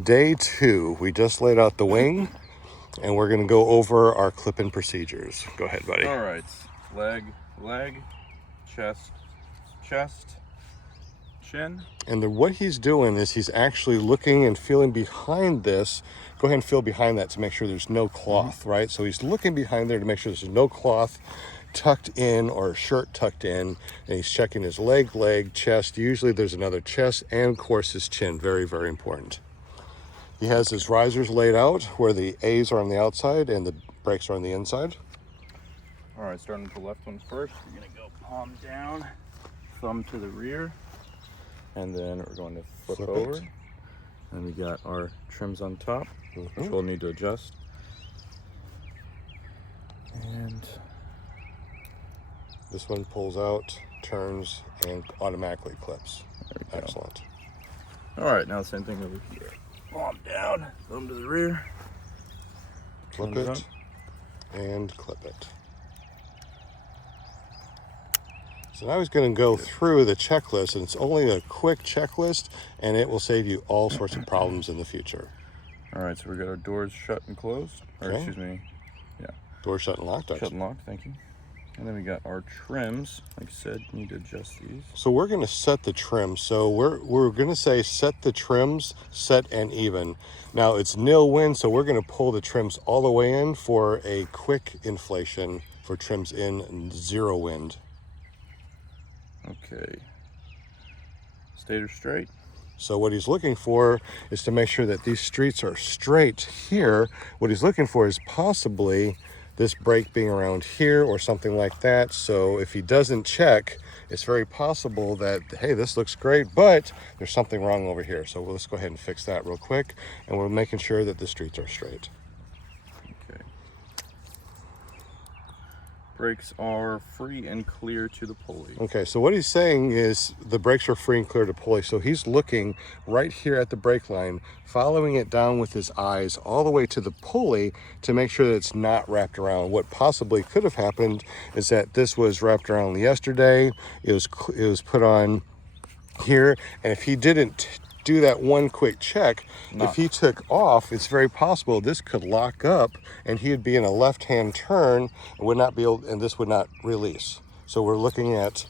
Day 2. We just laid out the wing, and we're going to go over our clip-in procedures. Go ahead, buddy. All right. Leg, chest, chin. And what he's doing is he's actually looking and feeling behind this. Go ahead and feel behind that to make sure there's no cloth, right? So he's looking behind there to make sure there's no cloth tucked in or shirt tucked in. And he's checking his leg, chest. Usually there's another chest and, of course, his chin. Very, very important. He has his risers laid out where the A's are on the outside and the brakes are on the inside. All right, starting with the left ones first. We're going to go palm down, thumb to the rear. And then we're going to flip over. It. And we got our trims on top, which we'll need to adjust. And this one pulls out, turns, and automatically clips. Excellent. All right, now the same thing over here. Palm down, thumb to the rear. Flip it and clip it. So now he's going to go through the checklist, and it's only a quick checklist, and it will save you all sorts of problems in the future. All right, so we got our doors shut and closed. Or excuse me, yeah. Doors shut and locked. Shut and locked, thank you. And then we got our trims. Like I said, need to adjust these. So we're going to set the trim. So we're going to say set the trims, set and even. Now it's nil wind, so we're going to pull the trims all the way in for a quick inflation for trims in 0 wind. Okay. Stator straight. So what he's looking for is to make sure that these streets are straight here. What he's looking for is possibly this brake being around here or something like that. So if he doesn't check, it's very possible that, hey, this looks great, but there's something wrong over here. So let's go ahead and fix that real quick. And we're making sure that the streets are straight. Okay. Brakes are free and clear to the pulley. Okay, so what he's saying is the brakes are free and clear to pulley. So he's looking right here at the brake line, following it down with his eyes all the way to the pulley to make sure that it's not wrapped around. What possibly could have happened is that this was wrapped around yesterday. It was put on here, and if he didn't do that one quick check, if he took off, it's very possible this could lock up and he'd be in a left-hand turn and would not be able, and this would not release. So we're looking at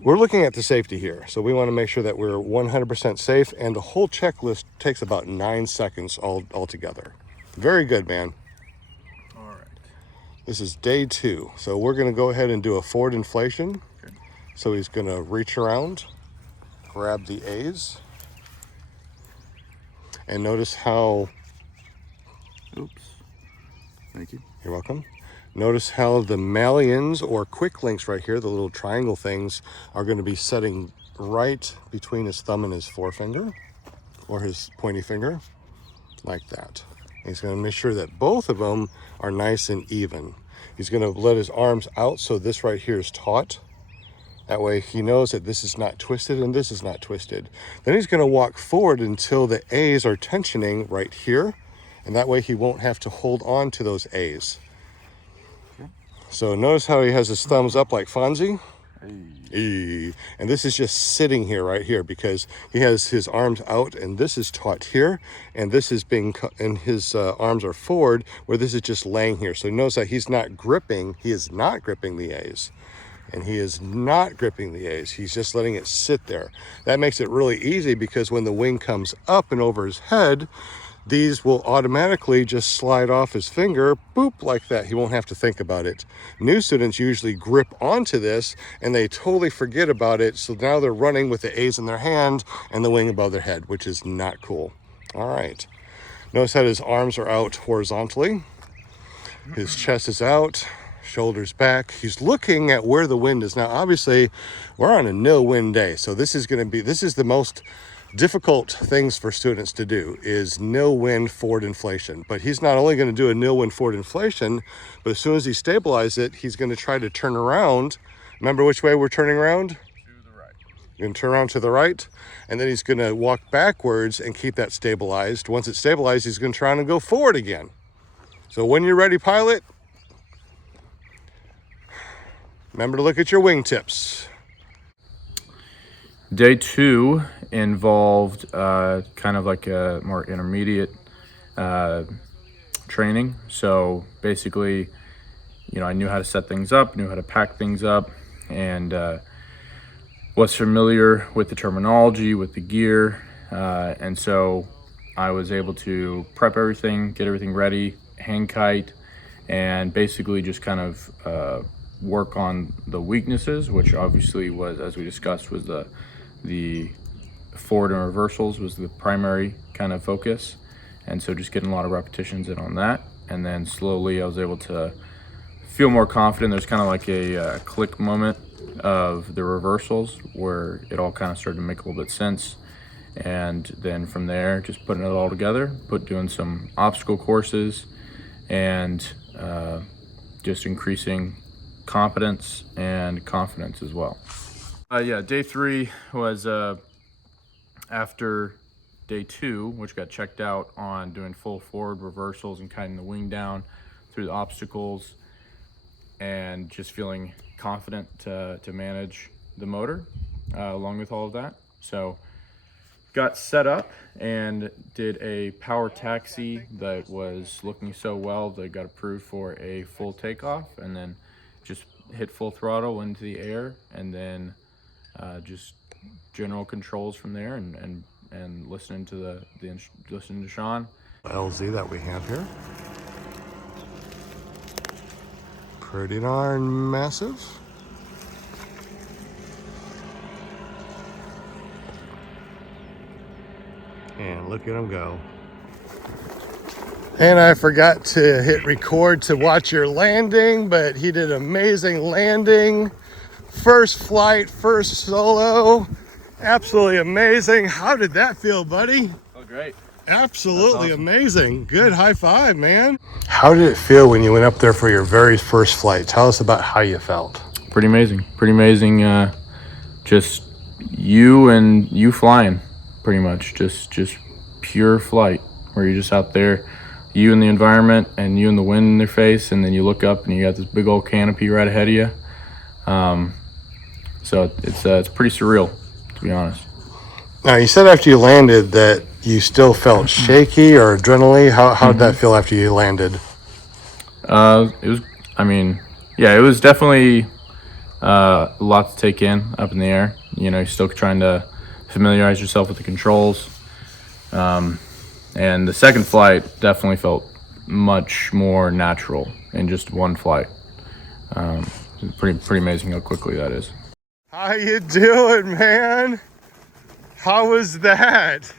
the safety here. So we want to make sure that we're 100% safe, and the whole checklist takes about 9 seconds altogether. Very good, man. All right. This is day 2. So we're going to go ahead and do a forward inflation. Okay. So he's going to reach around, grab the A's. And notice how, oops, thank you. You're welcome. Notice how the malleons or quick links right here, the little triangle things, are going to be setting right between his thumb and his forefinger, or his pointy finger, like that. And he's going to make sure that both of them are nice and even. He's going to let his arms out so this right here is taut. That way he knows that this is not twisted and this is not twisted. Then he's going to walk forward until the A's are tensioning right here. And that way he won't have to hold on to those A's. Okay. So notice how he has his thumbs up like Fonzie. Hey. And this is just sitting here right here because he has his arms out and this is taut here. And this is being, and his arms are forward where this is just laying here. So notice that he's not gripping, he is not gripping the A's. And he is not gripping the A's. He's just letting it sit there. That makes it really easy because when the wing comes up and over his head, these will automatically just slide off his finger, boop, like that. He won't have to think about it. New students usually grip onto this and they totally forget about it. So now they're running with the A's in their hand and the wing above their head, which is not cool. All right. Notice that his arms are out horizontally. His chest is out. Shoulders back. He's looking at where the wind is. Now, obviously, we're on a no wind day. So this is the most difficult things for students to do is nil wind forward inflation. But he's not only going to do a nil wind forward inflation, but as soon as he stabilizes it, he's going to try to turn around. Remember which way we're turning around? To the right. You're going to turn around to the right, and then he's going to walk backwards and keep that stabilized. Once it's stabilized, he's going to try and go forward again. So when you're ready, pilot, remember to look at your wingtips. Day 2 involved kind of like a more intermediate training. So basically, I knew how to set things up, knew how to pack things up, and was familiar with the terminology, with the gear, and so I was able to prep everything, get everything ready, hang kite, and basically just kind of work on the weaknesses, which obviously was, as we discussed, was the forward and reversals was the primary kind of focus. And so just getting a lot of repetitions in on that. And then slowly I was able to feel more confident. There's kind of like a click moment of the reversals where it all kind of started to make a little bit sense. And then from there, just putting it all together, doing some obstacle courses, and just increasing competence and confidence as well. Yeah, day 3 was after day 2, which got checked out on doing full forward reversals and kiting the wing down through the obstacles, and just feeling confident to manage the motor along with all of that. So got set up and did a power taxi that was looking so well that got approved for a full takeoff, and then just hit full throttle into the air, and then just general controls from there, and listening to listening to Sean. LZ that we have here. Pretty darn massive. And look at him go. And I forgot to hit record to watch your landing, but he did an amazing landing. First flight, first solo. Absolutely amazing. How did that feel, buddy? Oh, great. Absolutely awesome. Amazing. Good high five, man. How did it feel when you went up there for your very first flight? Tell us about how you felt. Pretty amazing. Just you flying, pretty much. Just pure flight, where you're just out there, you in the environment and you in the wind in their face, and then you look up and you got this big old canopy right ahead of you. So it's pretty surreal, to be honest. Now, you said after you landed that you still felt shaky or adrenaline. How did that feel after you landed? It was, it was definitely a lot to take in up in the air. You're still trying to familiarize yourself with the controls. And the second flight definitely felt much more natural in just one flight. Pretty amazing how quickly that is. How you doing, man? How was that?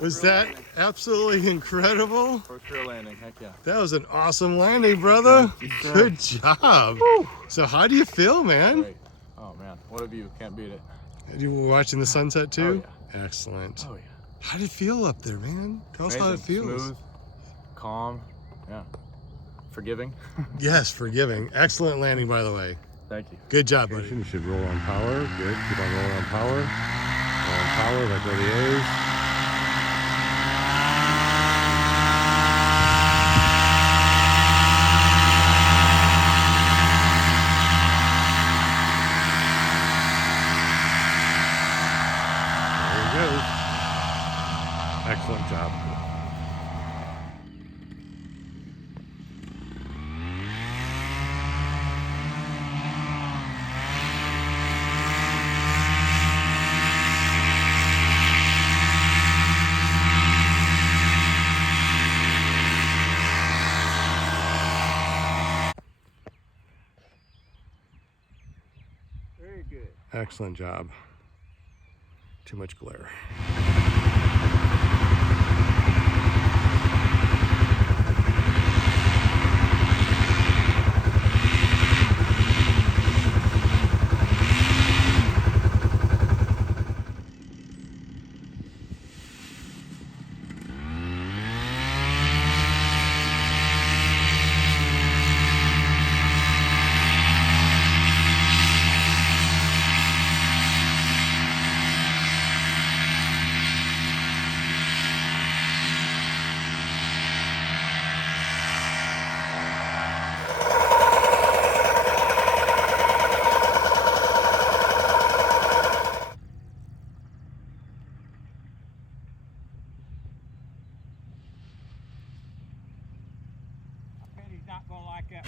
Was that absolutely incredible? First real landing, heck yeah. That was an awesome landing, brother. Good job. Woo. So how do you feel, man? Great. Oh man, what a view, can't beat it. You were watching the sunset too? Oh, yeah. Excellent. Oh yeah. How did it feel up there, man? Tell us how it feels. Smooth, calm, yeah. Forgiving. Yes, forgiving. Excellent landing, by the way. Thank you. Good job, buddy. You should roll on power. Good. Keep on rolling on power. Roll on power like ready A's. There he goes. Excellent job. Very good. Excellent job. Too much glare. not gonna like that.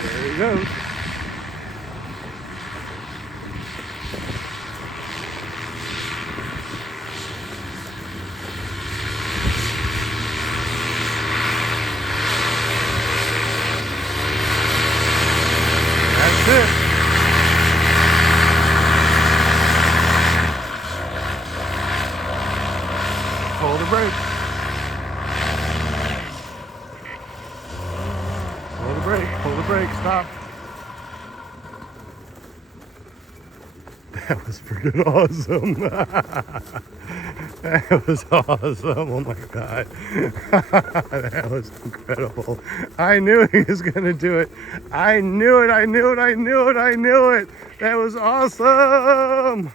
There he goes. That's it. Pull the brake. Pull the brake. Pull the brake. Stop. That was freaking awesome. That was awesome. Oh my God. That was incredible. I knew he was going to do it. I knew it. I knew it. I knew it. I knew it. That was awesome.